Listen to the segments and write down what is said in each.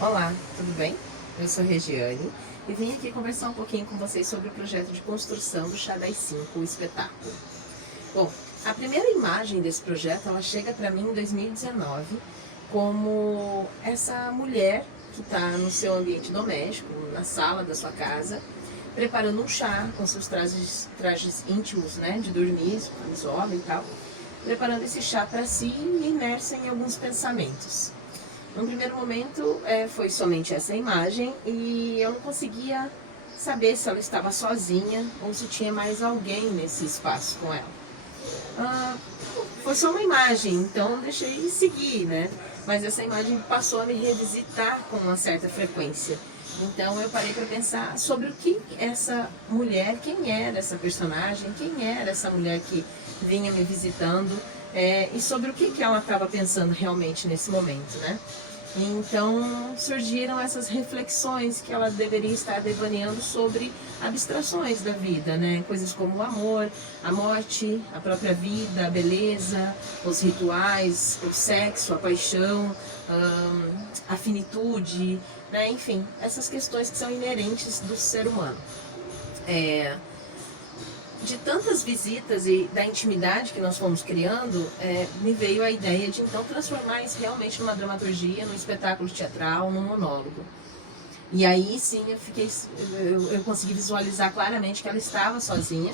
Olá, tudo bem? Eu sou Regiane e vim aqui conversar um pouquinho com vocês sobre o projeto de construção do Chá das 5, o espetáculo. Bom, a primeira imagem desse projeto, ela chega para mim em 2019 como essa mulher que está no seu ambiente doméstico, na sala da sua casa, preparando um chá com seus trajes íntimos, né, de dormir, camisola e tal, preparando esse chá para si e imersa em alguns pensamentos. No primeiro momento foi somente essa imagem e eu não conseguia saber se ela estava sozinha ou se tinha mais alguém nesse espaço com ela. Foi só uma imagem, então deixei seguir, né? Mas essa imagem passou a me revisitar com uma certa frequência. Então eu parei para pensar sobre o que essa mulher, quem era essa personagem, quem era essa mulher que vinha me visitando, e sobre o que ela estava pensando realmente nesse momento, né? Então surgiram essas reflexões que ela deveria estar devaneando sobre abstrações da vida, né? Coisas como o amor, a morte, a própria vida, a beleza, os rituais, o sexo, a paixão, a finitude, né? Enfim, essas questões que são inerentes do ser humano. De tantas visitas e da intimidade que nós fomos criando, me veio a ideia de então transformar isso realmente numa dramaturgia, num espetáculo teatral, num monólogo. E aí sim eu consegui visualizar claramente que ela estava sozinha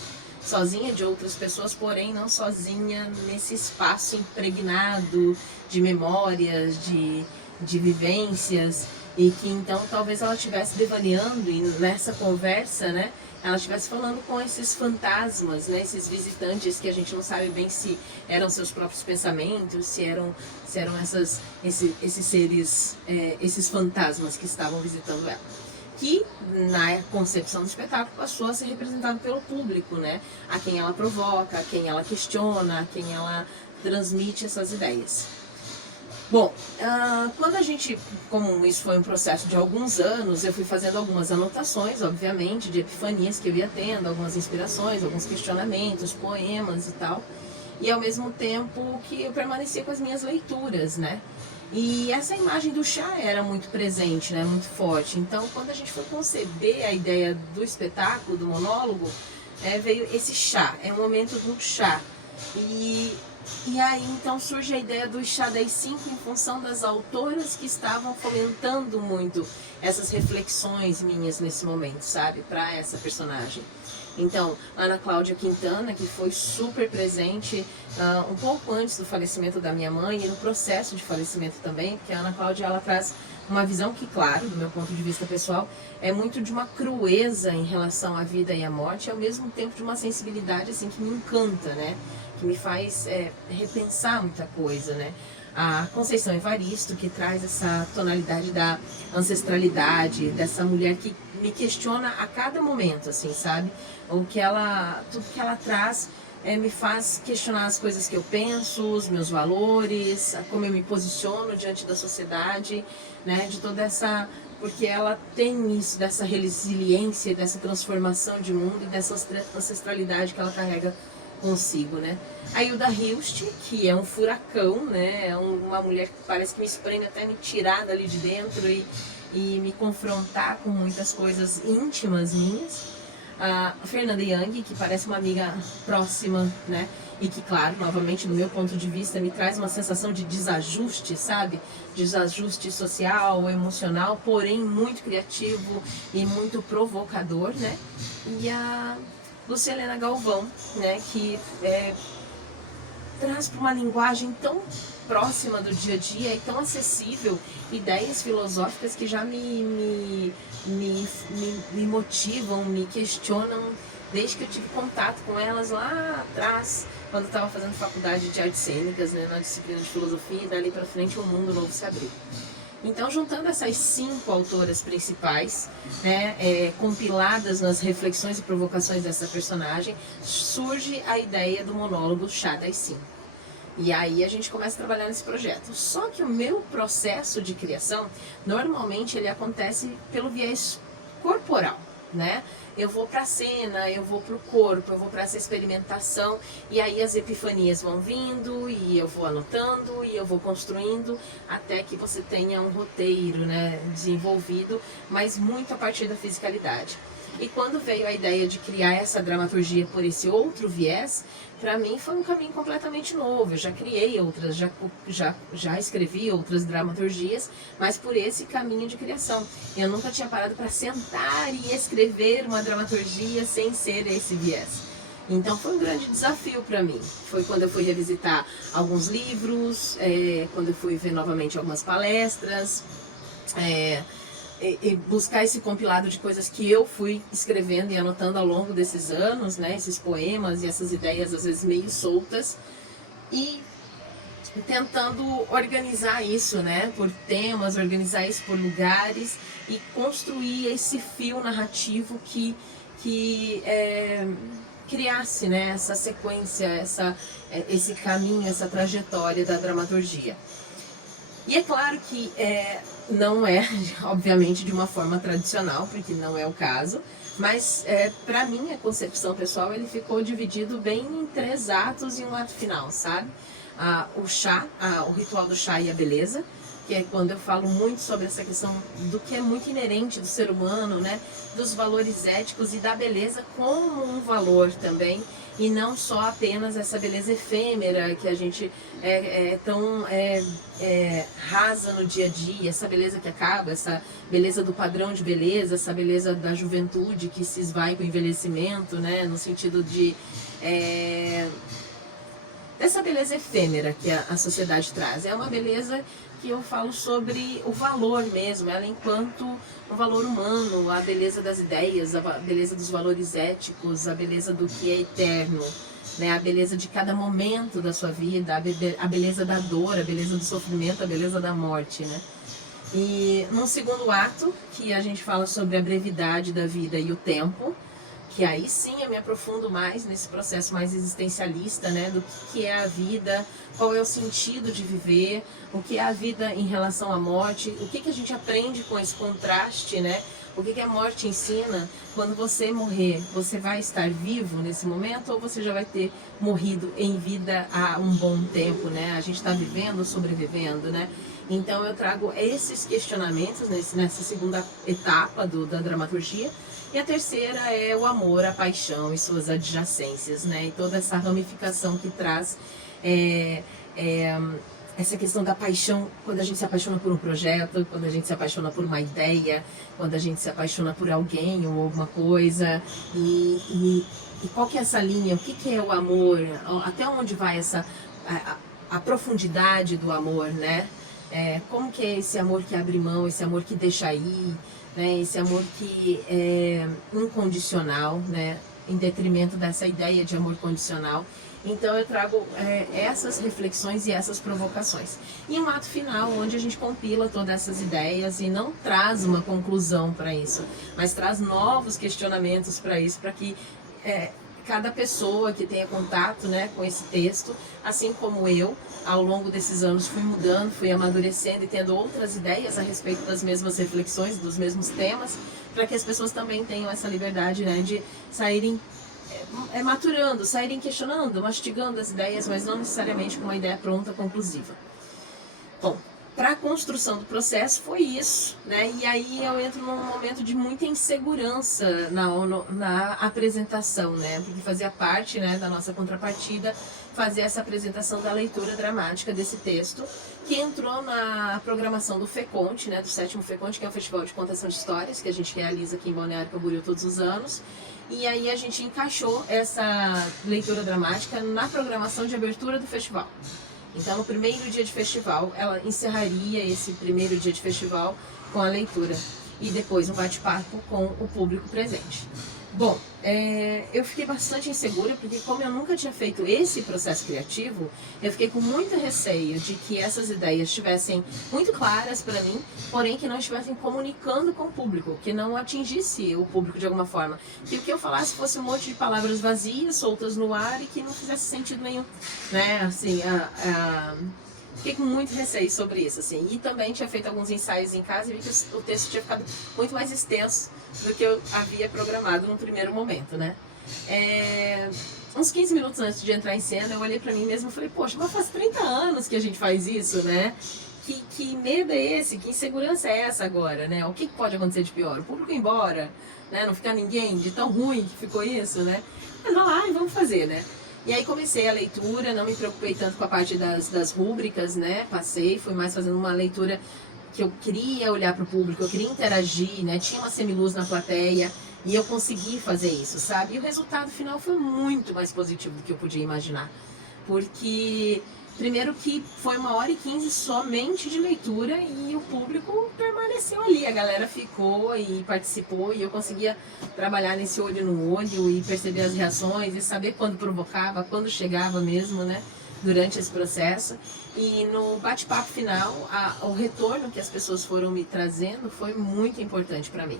de outras pessoas, porém não sozinha nesse espaço impregnado de memórias, de vivências, e que então talvez ela estivesse devaneando e nessa conversa, né, ela estivesse falando com esses fantasmas, né, esses visitantes que a gente não sabe bem se eram seus próprios pensamentos, se eram esses seres, esses fantasmas que estavam visitando ela. Que na concepção do espetáculo passou a ser representado pelo público, né, a quem ela provoca, a quem ela questiona, a quem ela transmite essas ideias. Bom, quando a gente, como isso foi um processo de alguns anos, eu fui fazendo algumas anotações, obviamente, de epifanias que eu ia tendo, algumas inspirações, alguns questionamentos, poemas e tal, e ao mesmo tempo que eu permanecia com as minhas leituras, né? E essa imagem do chá era muito presente, né? Muito forte. Então, quando a gente foi conceber a ideia do espetáculo, do monólogo, veio esse chá, é um momento do chá. E aí então surge a ideia do Chá das 5 em função das autoras que estavam fomentando muito essas reflexões minhas nesse momento, sabe? Para essa personagem. Então, Ana Cláudia Quintana, que foi super presente um pouco antes do falecimento da minha mãe e no processo de falecimento também, porque a Ana Cláudia ela traz uma visão que, claro, do meu ponto de vista pessoal, é muito de uma crueza em relação à vida e à morte, e ao mesmo tempo de uma sensibilidade assim que me encanta, né? Que me faz repensar muita coisa, né? A Conceição Evaristo, que traz essa tonalidade da ancestralidade, dessa mulher que me questiona a cada momento, assim, sabe? Tudo que ela traz me faz questionar as coisas que eu penso, os meus valores, como eu me posiciono diante da sociedade, né? De toda essa... Porque ela tem isso, dessa resiliência, dessa transformação de mundo e dessa ancestralidade que ela carrega consigo, né? A Hilda Hilst, que é um furacão, né? É uma mulher que parece que me espreme até me tirar dali de dentro e me confrontar com muitas coisas íntimas minhas. A Fernanda Young, que parece uma amiga próxima, né? E que, claro, novamente, do meu ponto de vista, me traz uma sensação de desajuste, sabe? Desajuste social, emocional, porém muito criativo e muito provocador, né? E a Lucilena Galvão, né, que traz para uma linguagem tão próxima do dia a dia e tão acessível ideias filosóficas que já me motivam, me questionam desde que eu tive contato com elas lá atrás, quando eu estava fazendo faculdade de artes cênicas, né, na disciplina de filosofia, e dali para frente um mundo novo se abriu. Então, juntando essas 5 autoras principais, né, compiladas nas reflexões e provocações dessa personagem, surge a ideia do monólogo Chá das 5. E aí a gente começa a trabalhar nesse projeto. Só que o meu processo de criação, normalmente ele acontece pelo viés corporal, né? Eu vou para a cena, eu vou para o corpo, eu vou para essa experimentação, e aí as epifanias vão vindo, e eu vou anotando, e eu vou construindo, até que você tenha um roteiro, né, desenvolvido, mas muito a partir da fisicalidade. E quando veio a ideia de criar essa dramaturgia por esse outro viés, para mim foi um caminho completamente novo. Eu já criei outras, já escrevi outras dramaturgias, mas por esse caminho de criação. Eu nunca tinha parado para sentar e escrever uma dramaturgia sem ser esse viés. Então foi um grande desafio para mim. Foi quando eu fui revisitar alguns livros, quando eu fui ver novamente algumas palestras, e buscar esse compilado de coisas que eu fui escrevendo e anotando ao longo desses anos, né, esses poemas e essas ideias às vezes meio soltas, e tentando organizar isso, né, por temas, organizar isso por lugares e construir esse fio narrativo que criasse, né, essa sequência, esse caminho, essa trajetória da dramaturgia. E é claro que não é, obviamente, de uma forma tradicional, porque não é o caso, mas para mim, a concepção pessoal, ele ficou dividido bem em 3 atos e um ato final, sabe? O chá, o ritual do chá e a beleza, que é quando eu falo muito sobre essa questão do que é muito inerente do ser humano, né? Dos valores éticos e da beleza como um valor também, e não só apenas essa beleza efêmera que a gente tão rasa no dia a dia, essa beleza que acaba, essa beleza do padrão de beleza, essa beleza da juventude que se esvai com o envelhecimento, né? No sentido de dessa beleza efêmera que a sociedade traz. É uma beleza que eu falo sobre o valor mesmo, ela enquanto um valor humano, a beleza das ideias, a beleza dos valores éticos, a beleza do que é eterno, né? A beleza de cada momento da sua vida, a beleza da dor, a beleza do sofrimento, a beleza da morte, né? E num segundo ato, que a gente fala sobre a brevidade da vida e o tempo, que aí sim eu me aprofundo mais nesse processo mais existencialista, né, do que é a vida, qual é o sentido de viver, o que é a vida em relação à morte, o que a gente aprende com esse contraste, né, o que a morte ensina. Quando você morrer, você vai estar vivo nesse momento ou você já vai ter morrido em vida há um bom tempo, né, a gente está vivendo, sobrevivendo, né. Então eu trago esses questionamentos nessa segunda etapa da dramaturgia. E a terceira é o amor, a paixão e suas adjacências, né? E toda essa ramificação que traz essa questão da paixão, quando a gente se apaixona por um projeto, quando a gente se apaixona por uma ideia, quando a gente se apaixona por alguém ou alguma coisa. E qual que é essa linha? O que é o amor? Até onde vai a profundidade do amor, né? Como que é esse amor que abre mão, esse amor que deixa ir, né? Esse amor que é incondicional, né? Em detrimento dessa ideia de amor condicional. Então eu trago essas reflexões e essas provocações. E um ato final, onde a gente compila todas essas ideias e não traz uma conclusão para isso, mas traz novos questionamentos para isso, para que cada pessoa que tenha contato, né, com esse texto, assim como eu, ao longo desses anos fui mudando, fui amadurecendo e tendo outras ideias a respeito das mesmas reflexões, dos mesmos temas, para que as pessoas também tenham essa liberdade, né, de saírem maturando, saírem questionando, mastigando as ideias, mas não necessariamente com uma ideia pronta, conclusiva. Bom, para a construção do processo foi isso, né? E aí eu entro num momento de muita insegurança na apresentação, né? Porque fazia parte, né, da nossa contrapartida fazer essa apresentação da leitura dramática desse texto, que entrou na programação do FECONTE, né, do 7º FECONTE, que é o Festival de Contação de Histórias, que a gente realiza aqui em Balneário Camboriú todos os anos. E aí a gente encaixou essa leitura dramática na programação de abertura do festival. Então, no primeiro dia de festival, ela encerraria esse primeiro dia de festival com a leitura e depois um bate-papo com o público presente. Bom, eu fiquei bastante insegura, porque como eu nunca tinha feito esse processo criativo, eu fiquei com muito receio de que essas ideias estivessem muito claras para mim, porém que não estivessem comunicando com o público, que não atingisse o público de alguma forma. Que o que eu falasse fosse um monte de palavras vazias, soltas no ar e que não fizesse sentido nenhum, né? Assim, fiquei com muito receio sobre isso, assim. E também tinha feito alguns ensaios em casa e vi que o texto tinha ficado muito mais extenso do que eu havia programado no primeiro momento, né? Uns 15 minutos antes de entrar em cena, eu olhei pra mim mesma e falei, poxa, mas faz 30 anos que a gente faz isso, né? Que medo é esse? Que insegurança é essa agora, né? O que pode acontecer de pior? O público ir embora, né? Não ficar ninguém, de tão ruim que ficou isso, né? Mas vai lá e vamos fazer, né? E aí comecei a leitura, não me preocupei tanto com a parte das rúbricas, né? Passei, fui mais fazendo uma leitura que eu queria olhar para o público, eu queria interagir, né? Tinha uma semiluz na plateia e eu consegui fazer isso, sabe? E o resultado final foi muito mais positivo do que eu podia imaginar. Porque, primeiro que foi 1h15 somente de leitura e o público permaneceu ali, a galera ficou e participou e eu conseguia trabalhar nesse olho no olho e perceber as reações e saber quando provocava, quando chegava mesmo, né? Durante esse processo. E no bate-papo final, o retorno que as pessoas foram me trazendo foi muito importante para mim.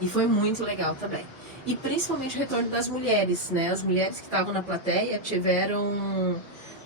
E foi muito legal também. E principalmente o retorno das mulheres, né? As mulheres que estavam na plateia tiveram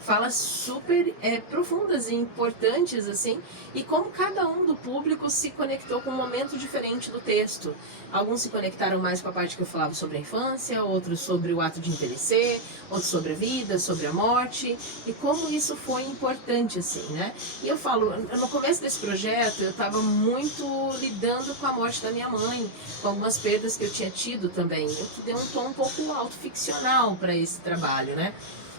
falas super profundas e importantes, assim, e como cada um do público se conectou com um momento diferente do texto. Alguns se conectaram mais com a parte que eu falava sobre a infância, outros sobre o ato de envelhecer, outros sobre a vida, sobre a morte, e como isso foi importante, assim, né? E eu falo, no começo desse projeto, eu estava muito lidando com a morte da minha mãe, com algumas perdas que eu tinha tido também, o que deu um tom um pouco autoficcional para esse trabalho, né?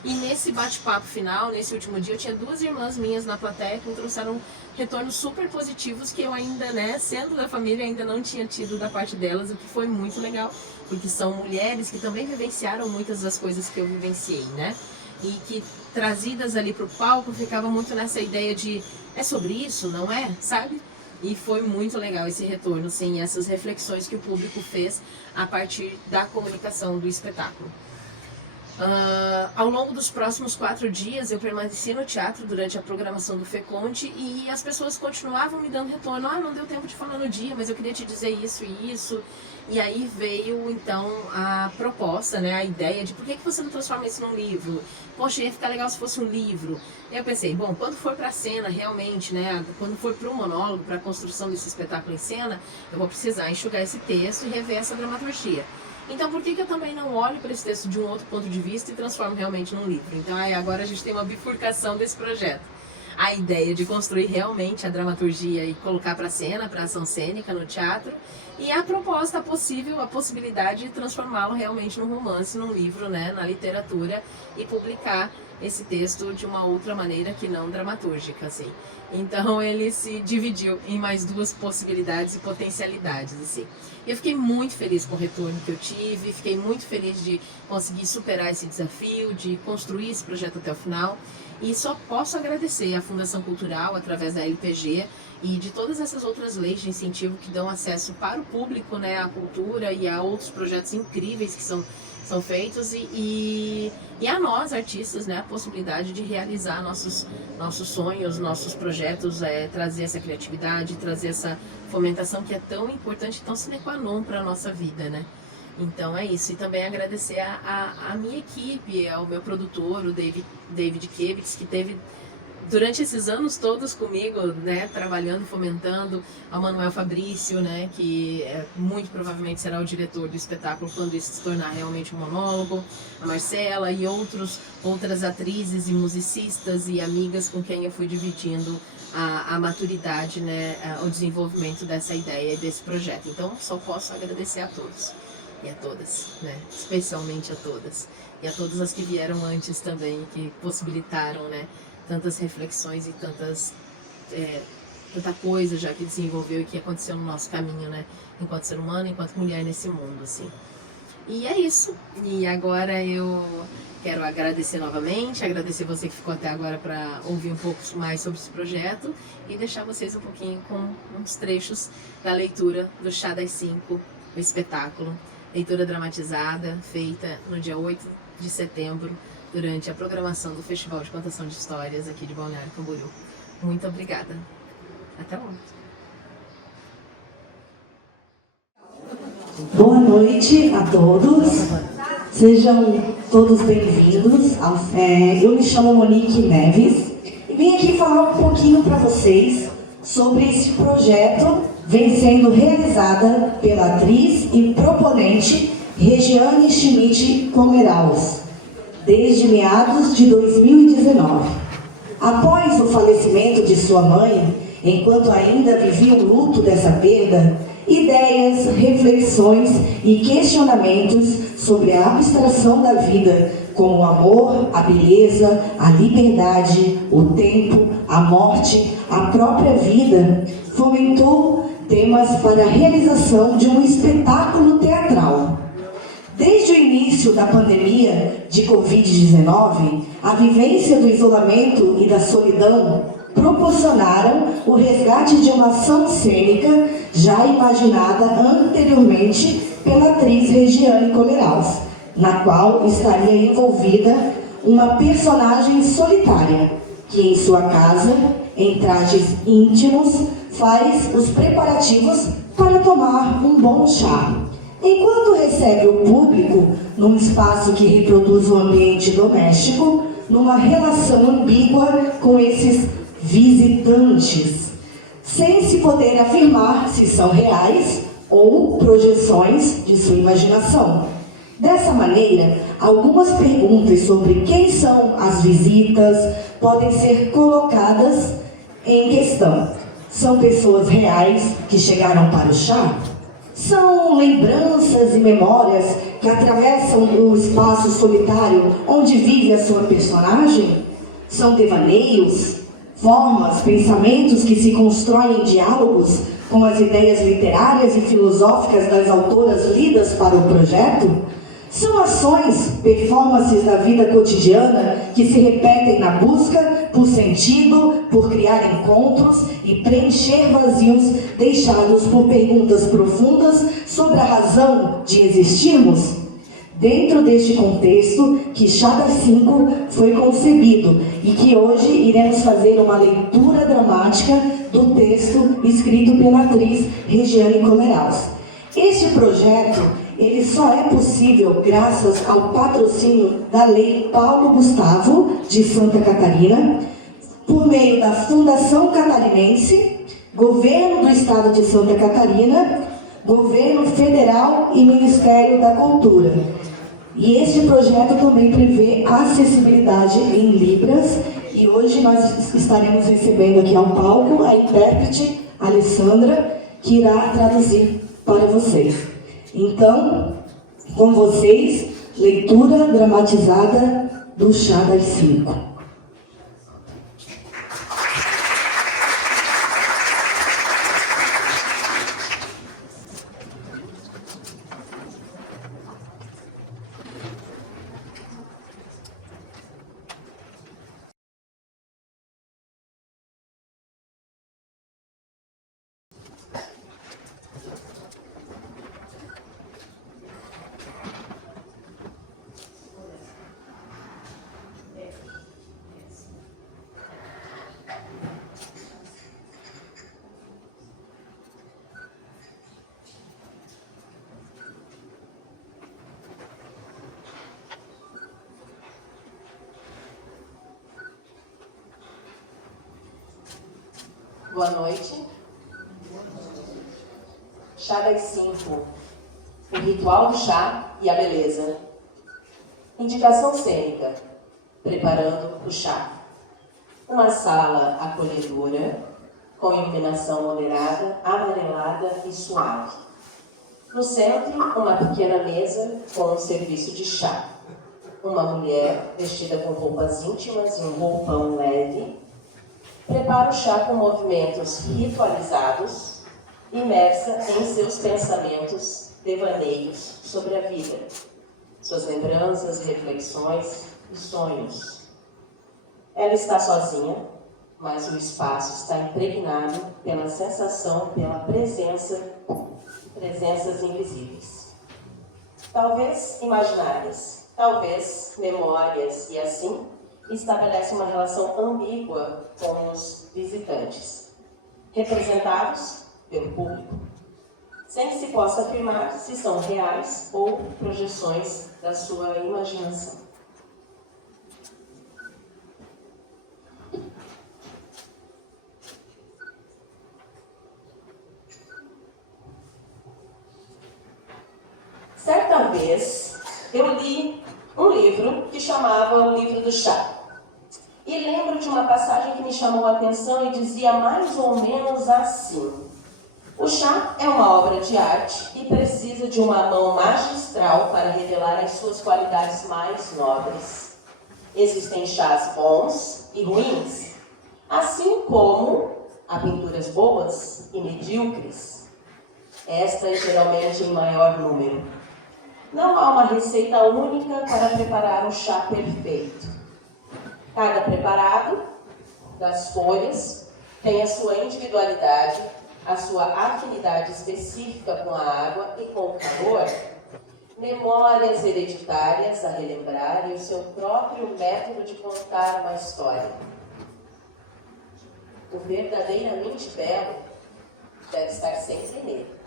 E nesse bate-papo final, nesse último dia, eu tinha 2 irmãs minhas na plateia que me trouxeram retornos super positivos que eu ainda, né, sendo da família, ainda não tinha tido da parte delas, o que foi muito legal, porque são mulheres que também vivenciaram muitas das coisas que eu vivenciei, né? E que trazidas ali pro palco ficava muito nessa ideia de é sobre isso, não é? Sabe? E foi muito legal esse retorno, assim, essas reflexões que o público fez a partir da comunicação do espetáculo. Ao longo dos próximos 4 dias eu permaneci no teatro durante a programação do FECONTE e as pessoas continuavam me dando retorno, não deu tempo de falar no dia, mas eu queria te dizer isso e isso. E aí veio então a proposta, né, a ideia de por que você não transforma isso num livro? Poxa, ia ficar legal se fosse um livro. E eu pensei, bom, quando for pra cena realmente, né, quando for pro monólogo, pra construção desse espetáculo em cena, eu vou precisar enxugar esse texto e rever essa dramaturgia. Então, por que eu também não olho para esse texto de um outro ponto de vista e transformo realmente num livro? Então, agora a gente tem uma bifurcação desse projeto. A ideia de construir realmente a dramaturgia e colocar para a cena, para a ação cênica no teatro, e a proposta possível, a possibilidade de transformá-lo realmente num romance, num livro, né, na literatura, e publicar esse texto de uma outra maneira que não dramatúrgica, assim. Então ele se dividiu em mais 2 possibilidades e potencialidades, assim. Eu fiquei muito feliz com o retorno que eu tive, fiquei muito feliz de conseguir superar esse desafio, de construir esse projeto até o final. E só posso agradecer à Fundação Cultural, através da LPG, e de todas essas outras leis de incentivo que dão acesso para o público, né, à cultura e a outros projetos incríveis que são feitos e a nós, artistas, né, a possibilidade de realizar nossos sonhos, nossos projetos, trazer essa criatividade, trazer essa fomentação que é tão importante, tão sine qua non para a nossa vida, né? Então é isso. E também agradecer a minha equipe, ao meu produtor, o David Kevitz, que teve durante esses anos todos comigo, né, trabalhando, fomentando, ao Manuel Fabrício, né, que muito provavelmente será o diretor do espetáculo quando isso se tornar realmente um monólogo, a Marcela e outras atrizes e musicistas e amigas com quem eu fui dividindo a maturidade, né, o desenvolvimento dessa ideia e desse projeto. Então, só posso agradecer a todos e a todas, né, especialmente a todas. E a todas as que vieram antes também, que possibilitaram, né, tantas reflexões e tanta coisa já que desenvolveu e que aconteceu no nosso caminho, né? Enquanto ser humano, enquanto mulher nesse mundo, assim. E é isso. E agora eu quero agradecer novamente, agradecer você que ficou até agora para ouvir um pouco mais sobre esse projeto e deixar vocês um pouquinho com uns trechos da leitura do Chá das 5, o espetáculo. Leitura dramatizada, feita no dia 8 de setembro, durante a programação do Festival de Contação de Histórias aqui de Balneário Camboriú. Muito obrigada. Até logo. Boa noite a todos. Sejam todos bem-vindos. Eu me chamo Monique Neves e vim aqui falar um pouquinho para vocês sobre esse projeto vem sendo realizada pela atriz e proponente Regiane Schmidt Komeraus, desde meados de 2019. Após o falecimento de sua mãe, enquanto ainda vivia o luto dessa perda, ideias, reflexões e questionamentos sobre a abstração da vida, como o amor, a beleza, a liberdade, o tempo, a morte, a própria vida, fomentou temas para a realização de um espetáculo teatral. Desde o início da pandemia de Covid-19, a vivência do isolamento e da solidão proporcionaram o resgate de uma ação cênica já imaginada anteriormente pela atriz Regiane Komeraus, na qual estaria envolvida uma personagem solitária, que em sua casa, em trajes íntimos, faz os preparativos para tomar um bom chá. Enquanto recebe o público num espaço que reproduz o ambiente doméstico, numa relação ambígua com esses visitantes, sem se poder afirmar se são reais ou projeções de sua imaginação. Dessa maneira, algumas perguntas sobre quem são as visitas podem ser colocadas em questão. São pessoas reais que chegaram para o chá? São lembranças e memórias que atravessam o espaço solitário onde vive a sua personagem? São devaneios, formas, pensamentos que se constroem em diálogos com as ideias literárias e filosóficas das autoras lidas para o projeto? São ações, performances da vida cotidiana que se repetem na busca por sentido, por criar encontros e preencher vazios deixados por perguntas profundas sobre a razão de existirmos? Dentro deste contexto que Chá das 5 foi concebido e que hoje iremos fazer uma leitura dramática do texto escrito pela atriz Regiane Komeraus. Este projeto ele só é possível graças ao patrocínio da Lei Paulo Gustavo, de Santa Catarina, por meio da Fundação Catarinense, Governo do Estado de Santa Catarina, Governo Federal e Ministério da Cultura. E este projeto também prevê acessibilidade em Libras, e hoje nós estaremos recebendo aqui ao palco a intérprete Alessandra, que irá traduzir para vocês. Então, com vocês, leitura dramatizada do Chá das 5. Boa noite. Chá das 5. O ritual do chá e a beleza. Indicação cênica. Preparando o chá. Uma sala acolhedora, com iluminação moderada, amarelada e suave. No centro, uma pequena mesa com um serviço de chá. Uma mulher vestida com roupas íntimas e um roupão leve prepara o chá com movimentos ritualizados, imersa em seus pensamentos, devaneios sobre a vida, suas lembranças, reflexões e sonhos. Ela está sozinha, mas o espaço está impregnado pela sensação, pela presenças invisíveis. Talvez imaginárias, talvez memórias, e assim estabelece uma relação ambígua com os visitantes, representados pelo público, sem que se possa afirmar se são reais ou projeções da sua imaginação. vez, eu li um livro que chamava O Livro do Chá. E lembro de uma passagem que me chamou a atenção e dizia mais ou menos assim: o chá é uma obra de arte e precisa de uma mão magistral para revelar as suas qualidades mais nobres. Existem chás bons e ruins, assim como há pinturas boas e medíocres, estas geralmente em maior número. Não há uma receita única para preparar um chá perfeito. Cada preparado das folhas tem a sua individualidade, a sua afinidade específica com a água e com o calor, memórias hereditárias a relembrar e o seu próprio método de contar uma história. O verdadeiramente belo deve estar sempre nele.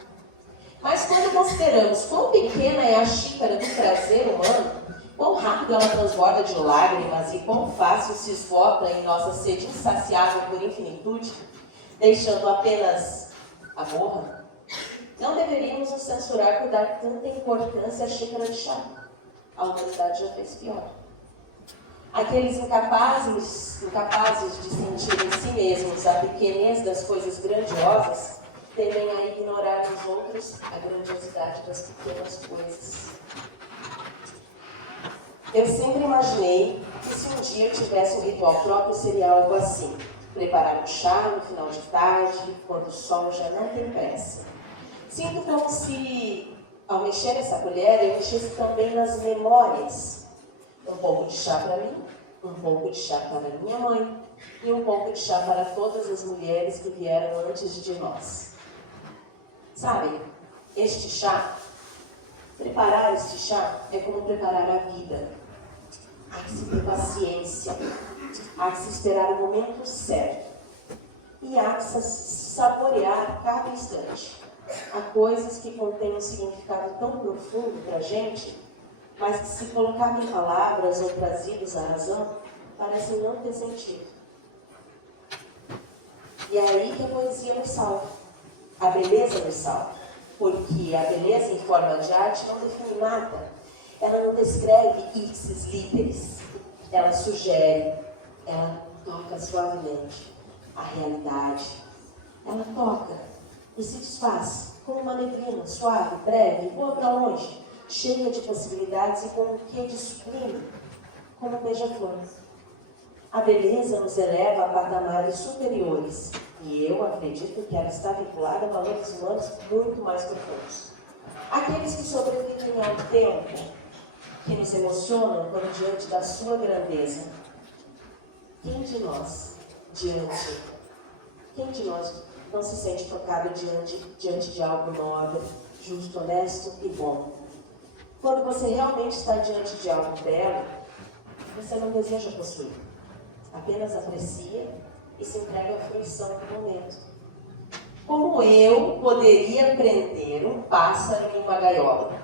Mas quando consideramos quão pequena é a xícara do prazer humano, quão rápido ela transborda de lágrimas e quão fácil se esgota em nossa sede insaciável por infinitude, deixando apenas a borra, não deveríamos nos censurar por dar tanta importância à xícara de chá. A humanidade já fez pior. Aqueles incapazes de sentir em si mesmos a pequenez das coisas grandiosas, tendem a ignorar nos outros a grandiosidade das pequenas coisas. Eu sempre imaginei que se um dia eu tivesse um ritual próprio, seria algo assim: preparar um chá no final de tarde, quando o sol já não tem pressa. Sinto como se, ao mexer essa colher, eu mexesse também nas memórias. Um pouco de chá para mim, um pouco de chá para minha mãe e um pouco de chá para todas as mulheres que vieram antes de nós. Sabe, este chá, preparar este chá é como preparar a vida. Há que se ter paciência, há que se esperar o momento certo e há que se saborear cada instante. Há coisas que contêm um significado tão profundo para a gente, mas que, se colocado em palavras ou trazidos à razão, parecem não ter sentido. E é aí que a poesia nos salva, a beleza nos salva, porque a beleza em forma de arte não define nada. Ela não descreve ipsis literis, ela sugere, ela toca suavemente a realidade. Ela toca e se desfaz como uma neblina, suave, breve, voa para longe, cheia de possibilidades e com um quê de sublime, como um beija-flor. A beleza nos eleva a patamares superiores e eu acredito que ela está vinculada a valores humanos muito mais profundos. Aqueles que sobrevivem ao tempo, que nos emocionam quando diante da sua grandeza. Quem de nós não se sente tocado diante de algo nobre, justo, honesto e bom? Quando você realmente está diante de algo belo, você não deseja possuir, apenas aprecia e se entrega à fruição do momento. Como eu poderia prender um pássaro em uma gaiola?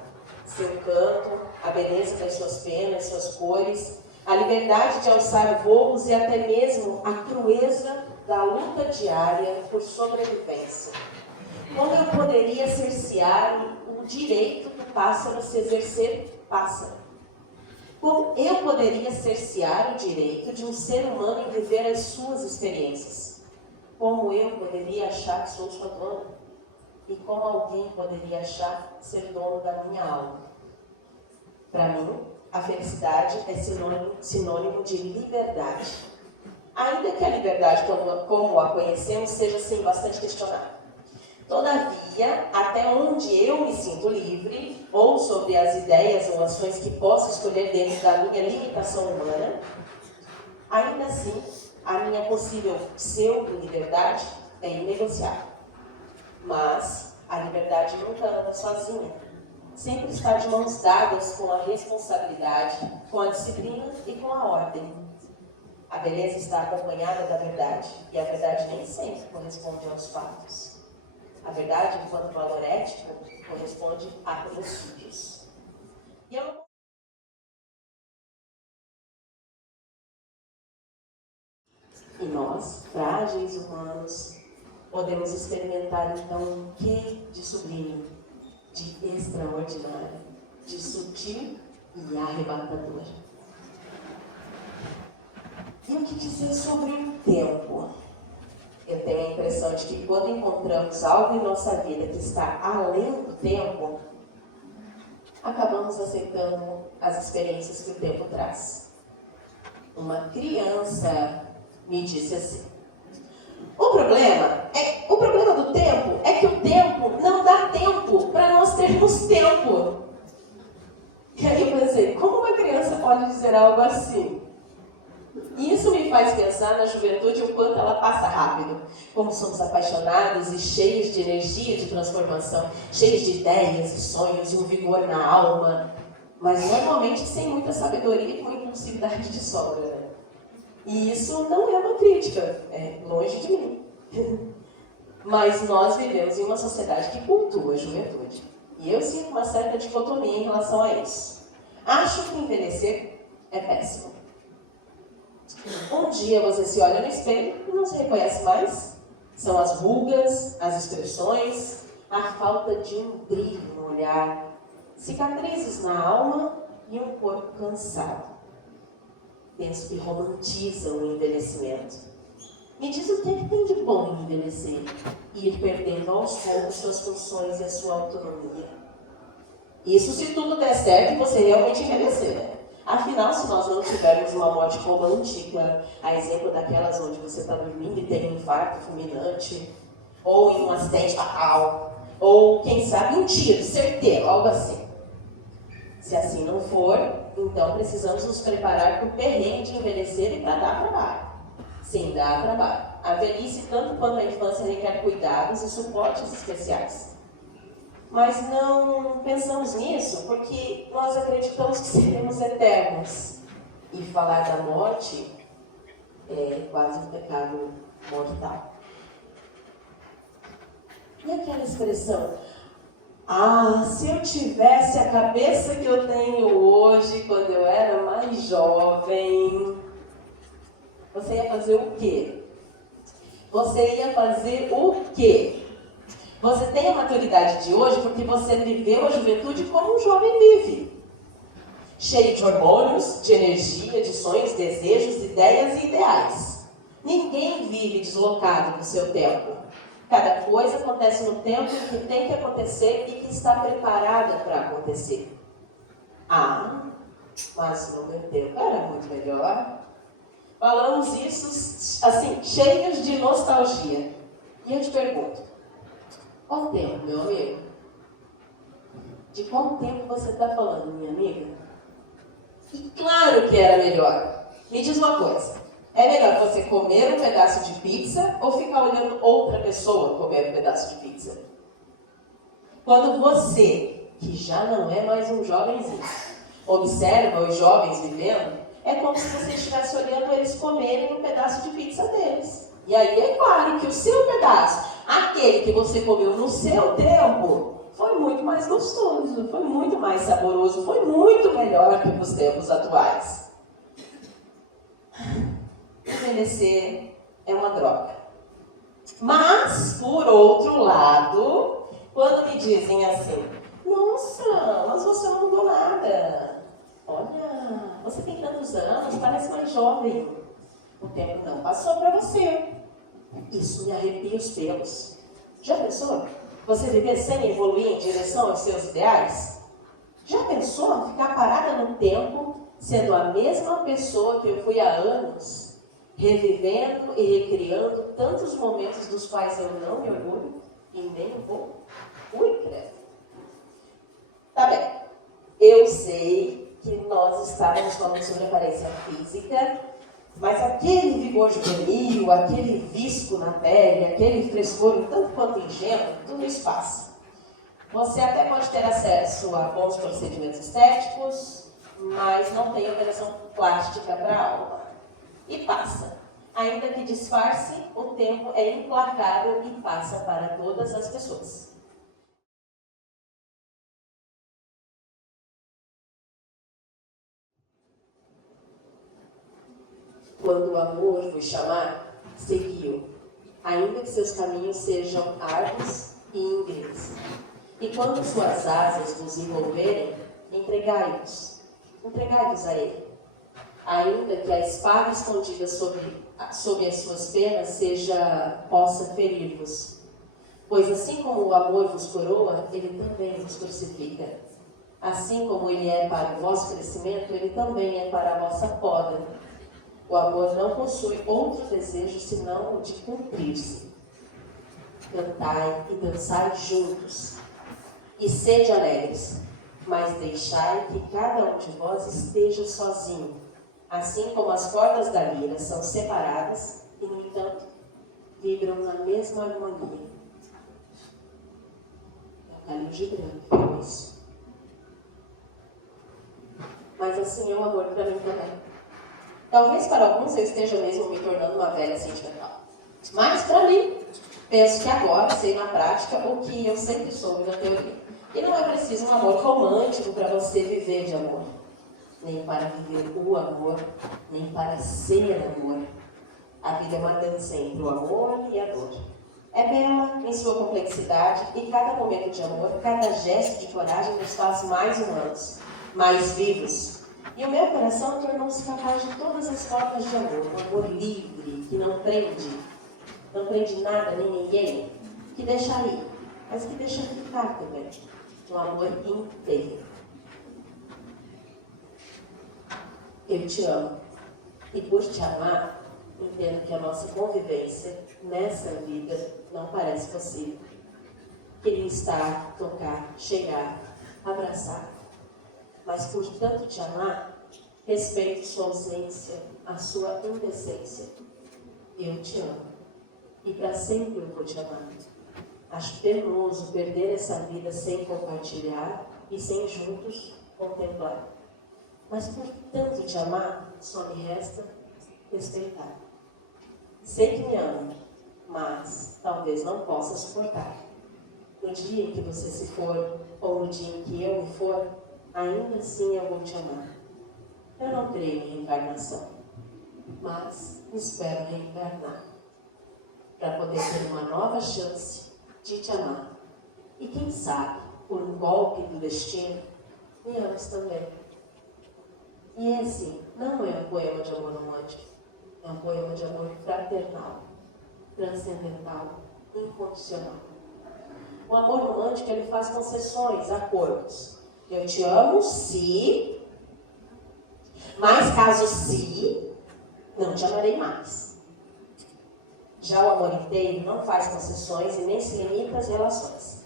Seu canto, a beleza das suas penas, suas cores, a liberdade de alçar voos e até mesmo a crueza da luta diária por sobrevivência. Como eu poderia cercear o direito do pássaro a se exercer pássaro? Como eu poderia cercear o direito de um ser humano em viver as suas experiências? Como eu poderia achar que sou sua dona? E como alguém poderia achar ser dono da minha alma? Para mim, a felicidade é sinônimo de liberdade. Ainda que a liberdade, como a conhecemos, seja assim bastante questionada. Todavia, até onde eu me sinto livre, ou sobre as ideias ou ações que posso escolher dentro da minha limitação humana, ainda assim, a minha possível pseudo-liberdade é inegociável. Mas a liberdade nunca anda sozinha. Sempre está de mãos dadas com a responsabilidade, com a disciplina e com a ordem. A beleza está acompanhada da verdade, e a verdade nem sempre corresponde aos fatos. A verdade, enquanto valor ético, corresponde a princípios. E nós, frágeis humanos, podemos experimentar então um quê de sublime, de extraordinário. de sutil e arrebatador. E o que dizer sobre o tempo? Eu tenho a impressão de que quando encontramos algo em nossa vida que está além do tempo, acabamos aceitando as experiências que o tempo traz. Uma criança me disse assim: o problema do tempo é que o tempo não dá tempo para nós termos tempo. E aí eu pensei, como uma criança pode dizer algo assim? E isso me faz pensar na juventude o quanto ela passa rápido. Como somos apaixonados e cheios de energia de transformação, cheios de ideias e sonhos e um vigor na alma, mas normalmente sem muita sabedoria e com impulsividade de sobra, né? E isso não é uma crítica, é longe de mim. Mas nós vivemos em uma sociedade que cultua a juventude. E eu sinto uma certa dicotomia em relação a isso. Acho que envelhecer é péssimo. Um dia você se olha no espelho e não se reconhece mais. São as rugas, as expressões, a falta de um brilho no olhar, cicatrizes na alma e um corpo cansado. Penso que romantizam o envelhecimento. Me diz o que é que tem de bom em envelhecer e ir perdendo aos poucos suas funções e a sua autonomia. Isso se tudo der certo e você realmente envelhecer, né? Afinal, se nós não tivermos uma morte romântica, a exemplo daquelas onde você está dormindo e tem um infarto fulminante, ou em um acidente fatal, ou, quem sabe, um tiro certeiro, algo assim. Se assim não for, então precisamos nos preparar para o perrengue de envelhecer e para dar trabalho. Sim, dá trabalho. A velhice, tanto quanto a infância, requer cuidados e suportes especiais. Mas não pensamos nisso porque nós acreditamos que seremos eternos. E falar da morte é quase um pecado mortal. E aquela expressão: ah, se eu tivesse a cabeça que eu tenho hoje, quando eu era mais jovem, você ia fazer o quê? Você ia fazer o quê? Você tem a maturidade de hoje porque você viveu a juventude como um jovem vive. Cheio de hormônios, de energia, de sonhos, desejos, ideias e ideais. Ninguém vive deslocado do seu tempo. Cada coisa acontece no tempo que tem que acontecer e que está preparada para acontecer. Ah, mas no meu tempo era muito melhor. Falamos isso, assim, cheios de nostalgia. E eu te pergunto, qual tempo, meu amigo? De qual tempo você está falando, minha amiga? E claro que era melhor. Me diz uma coisa, é melhor você comer um pedaço de pizza ou ficar olhando outra pessoa comer um pedaço de pizza? Quando você, que já não é mais um jovenzinho, observa os jovens vivendo, é como se você estivesse olhando eles comerem um pedaço de pizza deles. E aí é claro que o seu pedaço, aquele que você comeu no seu tempo, foi muito mais gostoso, foi muito mais saboroso, foi muito melhor que os tempos atuais. Envelhecer é uma droga. Mas, por outro lado, quando me dizem assim, nossa, mas você não mudou nada. Olha, você tem tantos anos, parece mais jovem. O tempo não passou para você. Isso me arrepia os pelos. Já pensou? Você viver sem evoluir em direção aos seus ideais? Já pensou ficar parada no tempo, sendo a mesma pessoa que eu fui há anos, revivendo e recriando tantos momentos dos quais eu não me orgulho e nem um pouco? Ui, credo. Tá bem, eu sei que nós estávamos falando sobre aparência física, mas aquele vigor juvenil, aquele visco na pele, aquele frescor tanto quanto ingênuo, tudo isso passa. Você até pode ter acesso a bons procedimentos estéticos, mas não tem operação plástica para a alma. E passa. Ainda que disfarce, o tempo é implacável e passa para todas as pessoas. Quando o amor vos chamar, segui-o, ainda que seus caminhos sejam árduos e íngremes. E quando suas asas vos envolverem, entregai-vos a Ele. Ainda que a espada escondida sob as suas penas possa ferir-vos. Pois assim como o amor vos coroa, Ele também vos crucifica. Assim como Ele é para o vosso crescimento, Ele também é para a vossa poda. O amor não possui outro desejo senão o de cumprir-se. Cantai e dançai juntos, e sede alegres, mas deixai que cada um de vós esteja sozinho, assim como as cordas da lira são separadas e, no entanto, vibram na mesma harmonia. É o Khalil Gibran que falou isso. Mas assim é o amor para mim também. Talvez para alguns eu esteja mesmo me tornando uma velha sentimental. Mas para mim, penso que agora sei na prática o que eu sempre soube na teoria. E não é preciso um amor romântico para você viver de amor. Nem para viver o amor, nem para ser amor. A vida é uma dança entre o amor e a dor. É bela em sua complexidade e cada momento de amor, cada gesto de coragem nos faz mais humanos, mais vivos. E o meu coração tornou-se capaz de todas as formas de amor. Um amor livre, que não prende nada nem ninguém, que deixa ir, mas que deixa ficar também. Um amor inteiro. Eu te amo. E por te amar, entendo que a nossa convivência nessa vida não parece possível. Queria estar, tocar, chegar, abraçar. Mas por tanto te amar, respeito sua ausência, a sua indecência. Eu te amo. E para sempre eu vou te amar. Acho penoso perder essa vida sem compartilhar e sem juntos contemplar. Mas por tanto te amar, só me resta respeitar. Sei que me ama, mas talvez não possa suportar. No dia em que você se for, ou no dia em que eu me for, ainda assim eu vou te amar. Eu não creio em reencarnação, mas espero reencarnar, para poder ter uma nova chance de te amar. E quem sabe, por um golpe do destino, me amas também. E esse não é um poema de amor romântico, é um poema de amor fraternal, transcendental, incondicional. O amor romântico, ele faz concessões, acordos. Eu te amo se, mas caso se, não te amarei mais. Já o amor inteiro não faz concessões e nem se limita às relações.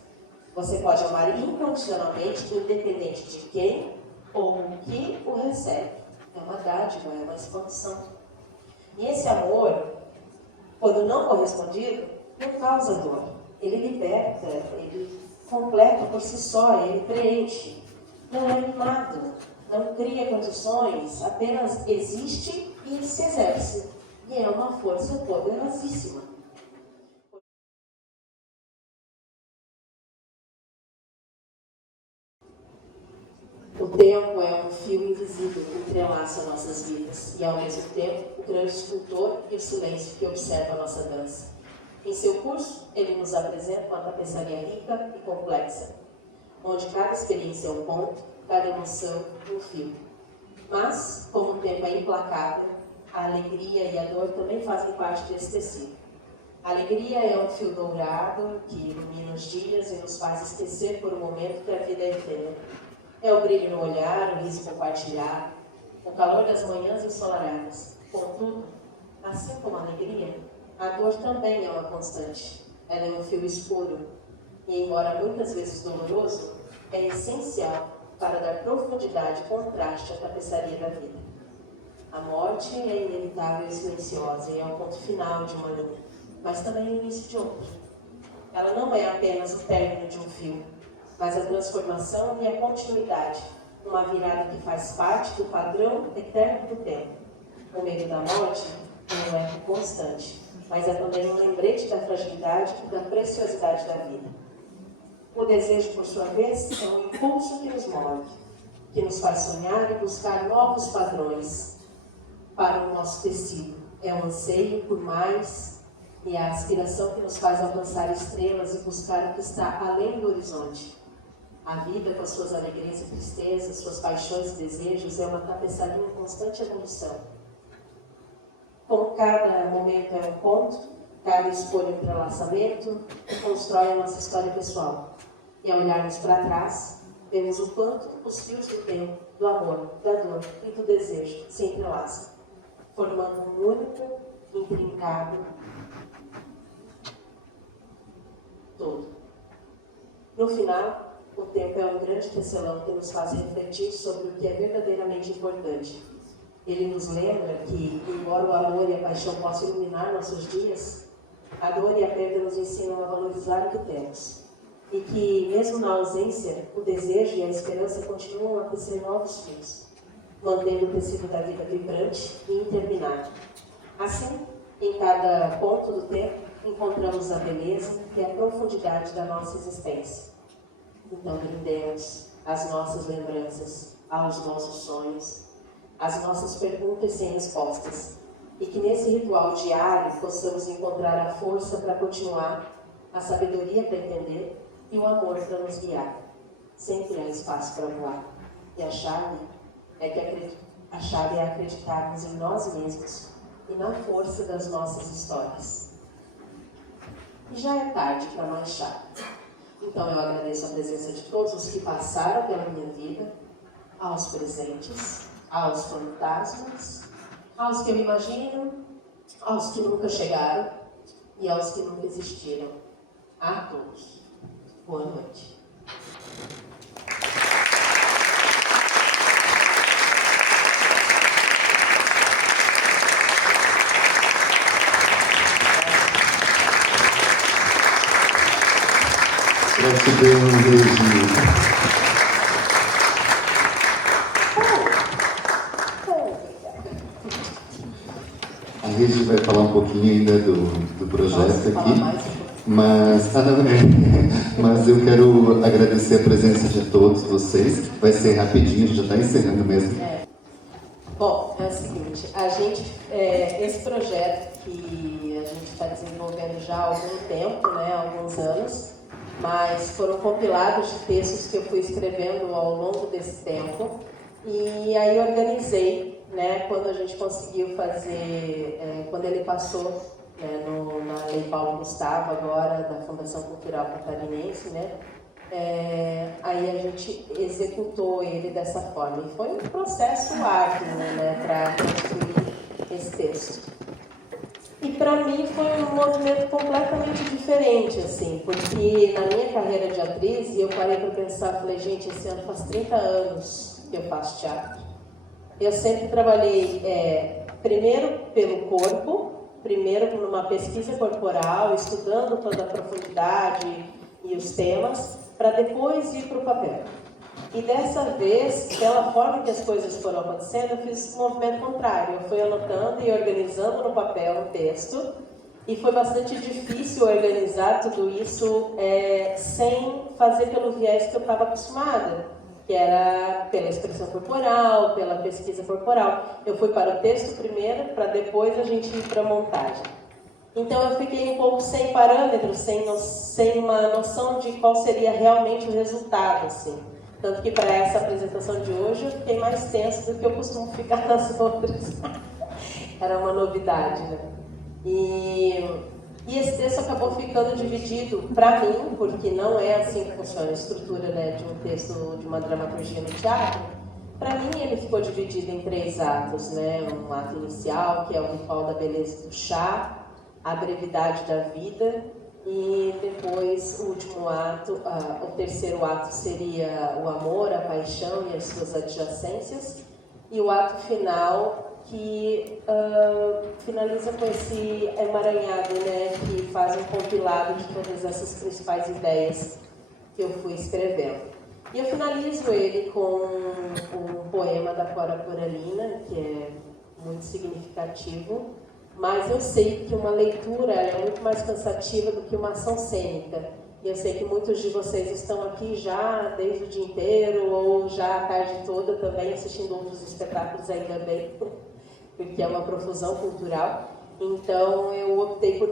Você pode amar incondicionalmente, independente de quem ou o que o recebe. É uma dádiva, é uma expansão. E esse amor, quando não correspondido, não causa dor. Ele liberta, ele completa por si só, ele preenche. Não é mimado, não cria condições, apenas existe e se exerce. E é uma força poderosíssima. O tempo é um fio invisível que entrelaça nossas vidas e, ao mesmo tempo, o grande escultor e o silêncio que observa a nossa dança. Em seu curso, ele nos apresenta uma tapeçaria rica e complexa, onde cada experiência é um ponto, cada emoção um fio. Mas, como o tempo é implacável, a alegria e a dor também fazem parte desse tecido. A alegria é um fio dourado que ilumina os dias e nos faz esquecer por um momento que a vida é efêmera. É o brilho no olhar, o riso compartilhado, o calor das manhãs ensolaradas. Contudo, assim como a alegria, a dor também é uma constante. Ela é um fio escuro e, embora muitas vezes doloroso, é essencial para dar profundidade e contraste à tapeçaria da vida. A morte é inevitável e silenciosa e é o ponto final de uma linha, mas também o início de outra. Ela não é apenas o término de um fio, mas a transformação e a continuidade, uma virada que faz parte do padrão eterno do tempo. O medo da morte é um eco constante, mas é também um lembrete da fragilidade e da preciosidade da vida. O desejo, por sua vez, é um impulso que nos move, que nos faz sonhar e buscar novos padrões para o nosso tecido. É um anseio por mais e a aspiração que nos faz alcançar estrelas e buscar o que está além do horizonte. A vida, com as suas alegrias e tristezas, suas paixões e desejos, é uma tapeçaria em constante evolução. Como cada momento é um conto, cada escolha é um entrelaçamento que constrói a nossa história pessoal. E ao olharmos para trás, vemos o quanto os fios do tempo, do amor, da dor e do desejo se entrelaçam, formando um único, intrincado todo. No final, o tempo é um grande tecelão que nos faz refletir sobre o que é verdadeiramente importante. Ele nos lembra que, embora o amor e a paixão possam iluminar nossos dias, a dor e a perda nos ensinam a valorizar o que temos. E que, mesmo na ausência, o desejo e a esperança continuam a tecer novos fios, mantendo o tecido da vida vibrante e interminável. Assim, em cada ponto do tempo, encontramos a beleza e a profundidade da nossa existência. Então, brindemos as nossas lembranças, aos nossos sonhos, as nossas perguntas sem respostas. E que nesse ritual diário possamos encontrar a força para continuar, a sabedoria para entender e o amor para nos guiar. Sempre há espaço para voar. E a chave é acreditarmos em nós mesmos e na força das nossas histórias. E já é tarde para mais chave. Então eu agradeço a presença de todos os que passaram pela minha vida, aos presentes, aos fantasmas, aos que eu imagino, aos que nunca chegaram e aos que nunca existiram. A todos. Boa noite. Gratidão, Regina. A Regi vai falar um pouquinho ainda do projeto aqui, mas eu quero agradecer a presença de todos vocês. Vai ser rapidinho, já está encerrando mesmo. Bom, é o seguinte, esse projeto que a gente está desenvolvendo já há algum tempo, né, há alguns anos, mas foram compilados de textos que eu fui escrevendo ao longo desse tempo, e aí organizei, né, quando a gente conseguiu fazer, quando ele passou na Lei Paulo Gustavo, agora, da Fundação Cultural Catarinense, né, aí a gente executou ele dessa forma. E foi um processo árduo, né, para construir esse texto. E para mim foi um movimento completamente diferente, assim, porque na minha carreira de atriz, eu parei para pensar, falei, gente, esse ano faz 30 anos que eu faço teatro. Eu sempre trabalhei primeiro pelo corpo, primeiro numa pesquisa corporal, estudando toda a profundidade e os temas, para depois ir para o papel. E dessa vez, pela forma que as coisas foram acontecendo, eu fiz um movimento contrário. Eu fui anotando e organizando no papel o texto, e foi bastante difícil organizar tudo isso sem fazer pelo viés que eu estava acostumada, que era pela expressão corporal, pela pesquisa corporal. Eu fui para o texto primeiro, para depois a gente ir para a montagem. Então eu fiquei um pouco sem parâmetros, sem uma noção de qual seria realmente o resultado, assim. Tanto que para essa apresentação de hoje eu fiquei mais tensa do que eu costumo ficar nas outras. Era uma novidade, né? E esse texto acabou ficando dividido, para mim, porque não é assim que funciona a estrutura, né, de um texto, de uma dramaturgia no teatro. Para mim ele ficou dividido em 3 atos, né? Um ato inicial, que é o ritual da beleza do chá, a brevidade da vida, e depois o último ato, o terceiro ato seria o amor, a paixão e as suas adjacências, e o ato final que finaliza com esse emaranhado, né, que faz um compilado de todas essas principais ideias que eu fui escrevendo. E eu finalizo ele com um poema da Cora Coralina, que é muito significativo, mas eu sei que uma leitura é muito mais cansativa do que uma ação cênica. E eu sei que muitos de vocês estão aqui já desde o dia inteiro ou já a tarde toda também assistindo outros espetáculos, ainda bem, porque é uma profusão cultural. Então eu optei por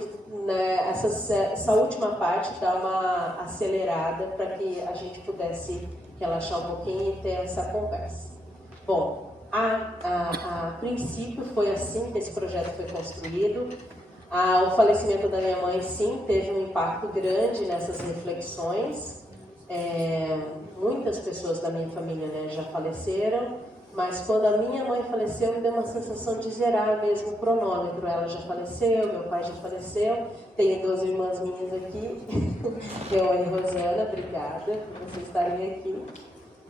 né, essa última parte dar uma acelerada para que a gente pudesse relaxar um pouquinho e ter essa conversa. Bom, a princípio foi assim que esse projeto foi construído. O falecimento da minha mãe, sim, teve um impacto grande nessas reflexões. Muitas pessoas da minha família, né, já faleceram, mas quando a minha mãe faleceu, me deu uma sensação de zerar mesmo o cronômetro. Ela já faleceu, meu pai já faleceu, tenho 2 irmãs minhas aqui, eu e Rosiana, obrigada por vocês estarem aqui.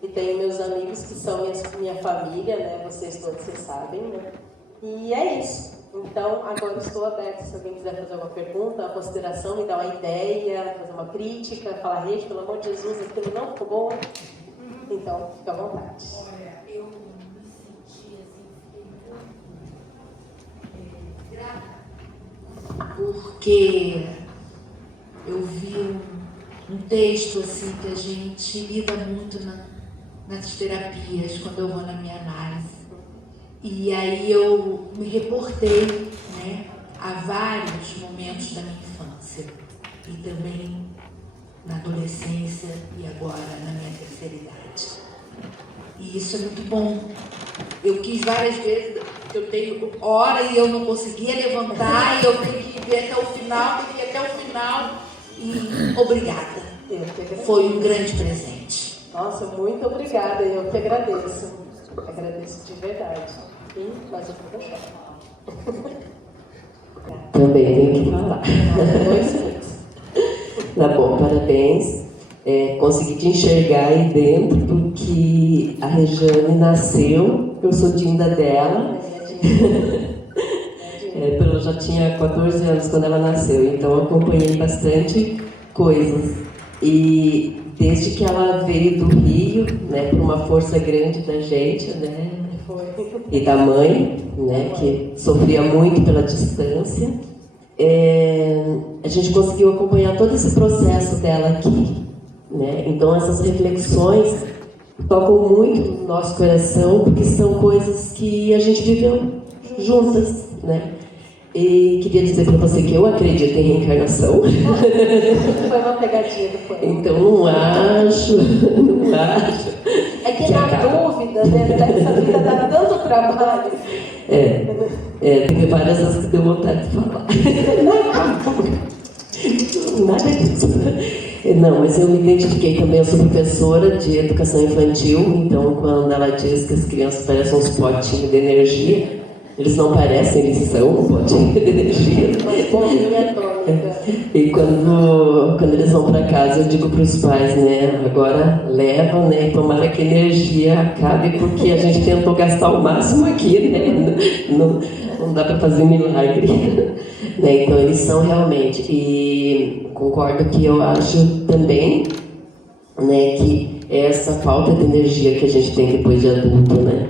E tenho meus amigos que são minha família, né, vocês todos sabem, né? E é isso. Então, agora estou aberta, se alguém quiser fazer uma pergunta, uma consideração, me dar uma ideia, fazer uma crítica, falar, Rede, pelo amor de Jesus, aquilo não ficou bom. Então, fica à vontade. Olha, eu me senti assim, fiquei muito grata, porque eu vi um texto assim que a gente lida muito nas terapias, quando eu vou na minha análise. E aí eu me reportei, né, a vários momentos da minha infância e também na adolescência e agora na minha terceira idade. E isso é muito bom. Eu quis várias vezes, eu tenho hora e eu não conseguia levantar e eu tenho que ir até o final, e obrigada. Foi um grande presente. Nossa, muito obrigada, eu que agradeço. Agradeço de verdade. E mais outra pessoa. Também tenho que falar. Tá bom, parabéns. Consegui te enxergar aí dentro, porque a Regiane nasceu, eu sou dinda dela. Eu já tinha 14 anos quando ela nasceu, então eu acompanhei bastante coisas. E desde que ela veio do Rio, né, por uma força grande da gente, né, e da mãe, né, que sofria muito pela distância, a gente conseguiu acompanhar todo esse processo dela aqui, né? Então essas reflexões tocam muito no nosso coração, porque são coisas que a gente viveu juntas, né? E queria dizer para você que eu acredito em reencarnação. Foi uma pegadinha depois. Então não acho. É que na dúvida, né? Essa vida dá tanto trabalho. Teve várias vezes que deu vontade de falar. Nada disso. Não, mas eu me identifiquei também, eu sou professora de educação infantil, então quando ela diz que as crianças parecem uns potinhos de energia, eles não parecem, eles são um potinho de energia. E quando eles vão para casa, eu digo para os pais, né, agora levam, né, tomara que a energia acabe, porque a gente tentou gastar o máximo aqui, né, não dá para fazer milagre. Né, então eles são realmente, e concordo que eu acho também, né, que essa falta de energia que a gente tem depois de adulto, né,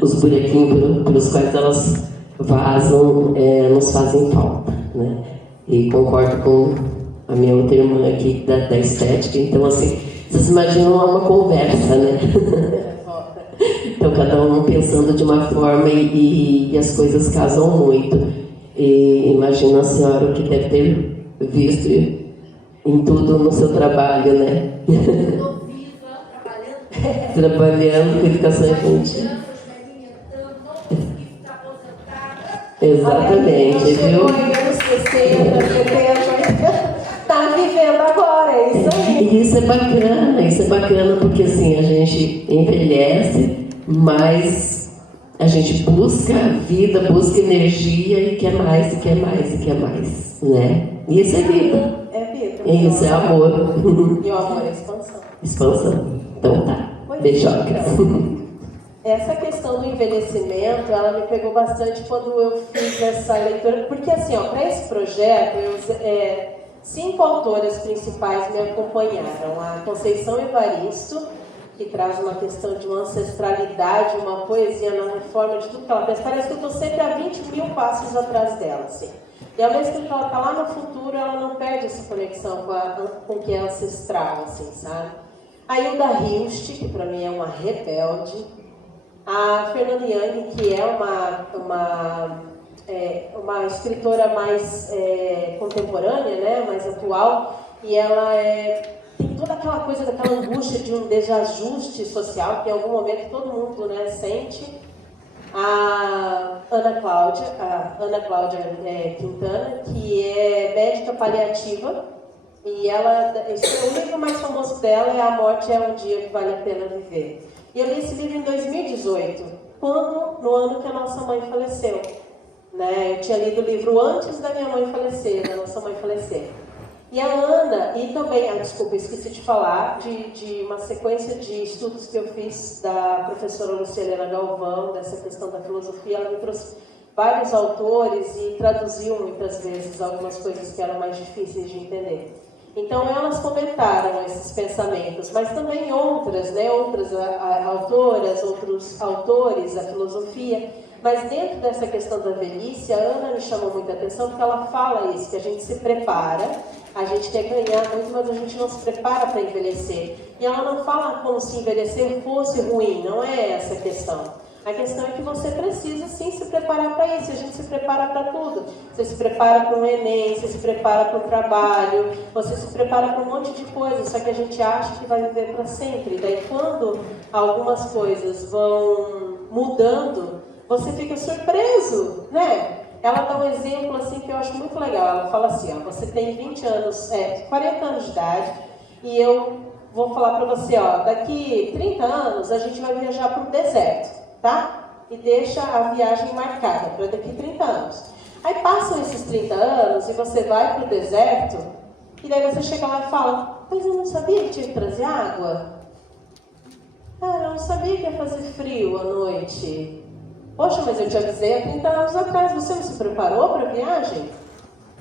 os buraquinhos pelos quais elas vazam, nos fazem falta, né? E concordo com a minha outra irmã aqui da estética, então assim, vocês imaginam uma conversa, né? Então cada um pensando de uma forma e as coisas casam muito. E imagina a senhora o que deve ter visto em tudo no seu trabalho, né? Estou viva, Trabalhando com educação infantil. Exatamente, viu? Tá vivendo agora, é isso aí. E isso é bacana porque assim, a gente envelhece, mas a gente busca vida, busca energia e quer mais, e quer mais, e quer mais, né? E isso é vida. É vida. E isso é amor. E o amor é expansão. Expansão. Então tá. Beijocas. Essa questão do envelhecimento, ela me pegou bastante quando eu fiz essa leitura, porque assim, para esse projeto, 5 autoras principais me acompanharam. A Conceição Evaristo, que traz uma questão de uma ancestralidade, uma poesia na reforma de tudo que ela pensa. Parece que eu estou sempre a 20 mil passos atrás dela, assim. E ao mesmo tempo que ela está lá no futuro, ela não perde essa conexão com o que é ancestral, assim, sabe? A Hilda Hilst, que para mim é uma rebelde. A Fernanda Young, que é uma uma escritora mais contemporânea, né, mais atual, e ela tem toda aquela coisa, daquela angústia de um desajuste social que em algum momento todo mundo, né, sente. A Ana Cláudia Quintana, que é médica paliativa, e o livro mais famoso dela é A Morte é um Dia que Vale a Pena Viver. E eu li esse livro em 2018, no ano que a nossa mãe faleceu. Né? Eu tinha lido o livro antes da minha mãe falecer, da nossa mãe falecer. E a Ana, e também, desculpa, esqueci de falar, de uma sequência de estudos que eu fiz da professora Lucilena Galvão, dessa questão da filosofia, ela me trouxe vários autores e traduziu muitas vezes algumas coisas que eram mais difíceis de entender. Então elas comentaram esses pensamentos, mas também outras autoras, outros autores, a filosofia. Mas dentro dessa questão da velhice, a Ana me chamou muita atenção porque ela fala isso, que a gente se prepara, a gente quer ganhar muito, mas a gente não se prepara para envelhecer. E ela não fala como se envelhecer fosse ruim, não é essa a questão. A questão é que você precisa sim se preparar para isso, a gente se prepara para tudo. Você se prepara para o Enem, você se prepara para o trabalho, você se prepara para um monte de coisas, só que a gente acha que vai viver para sempre. Daí quando algumas coisas vão mudando, você fica surpreso, né? Ela dá um exemplo assim que eu acho muito legal. Ela fala assim, você tem 40 anos de idade, e eu vou falar para você, daqui 30 anos a gente vai viajar para o deserto, tá? E deixa a viagem marcada para daqui 30 anos. Aí passam esses 30 anos e você vai para o deserto, e daí você chega lá e fala, mas eu não sabia que tinha que trazer água. Cara, eu não sabia que ia fazer frio à noite. Poxa, mas eu te avisei há 30 anos atrás, você não se preparou para a viagem?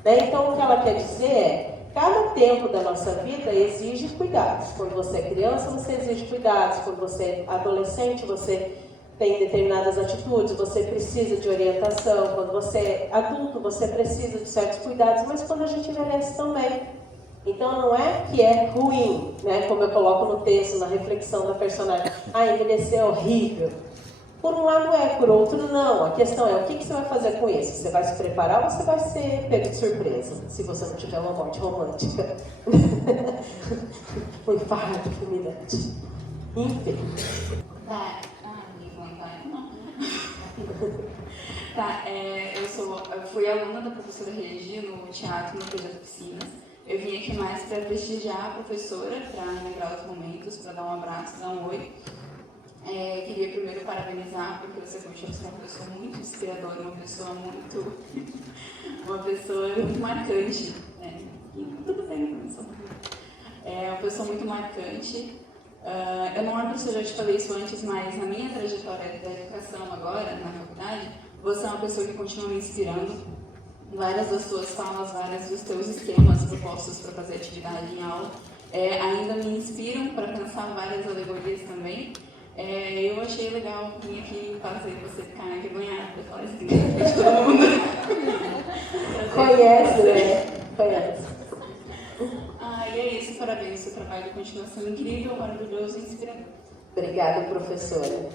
Né? Então, o que ela quer dizer é, cada tempo da nossa vida exige cuidados. Quando você é criança, você exige cuidados. Quando você é adolescente, você tem determinadas atitudes, você precisa de orientação. Quando você é adulto, você precisa de certos cuidados, mas quando a gente envelhece também. Então, não é que é ruim, né? Como eu coloco no texto, na reflexão da personagem. Envelhecer é horrível. Por um lado por outro não. A questão é, o que você vai fazer com isso? Você vai se preparar ou você vai ser pego de surpresa? Se você não tiver uma morte romântica. Um infarto fulminante. Enfim. Eu fui aluna da professora Regi no teatro, no Projeto Oficinas. Eu vim aqui mais para prestigiar a professora, para lembrar os momentos, para dar um abraço, dar um oi. Queria primeiro parabenizar, porque você continua sendo uma pessoa muito inspiradora, uma pessoa muito marcante. E tudo bem, professor. É uma pessoa muito marcante. Eu não lembro se eu já te falei isso antes, mas na minha trajetória da educação agora, na faculdade, você é uma pessoa que continua me inspirando. Várias das suas falas, vários dos teus esquemas propostos para fazer atividade em aula ainda me inspiram para pensar várias alegorias também. Eu achei legal vir aqui fazer você ficar envergonhada para falar assim de todo mundo. Conhece, né? Conhece. E é isso, parabéns, seu trabalho continua sendo incrível, maravilhoso e inspirador. Obrigada, professora.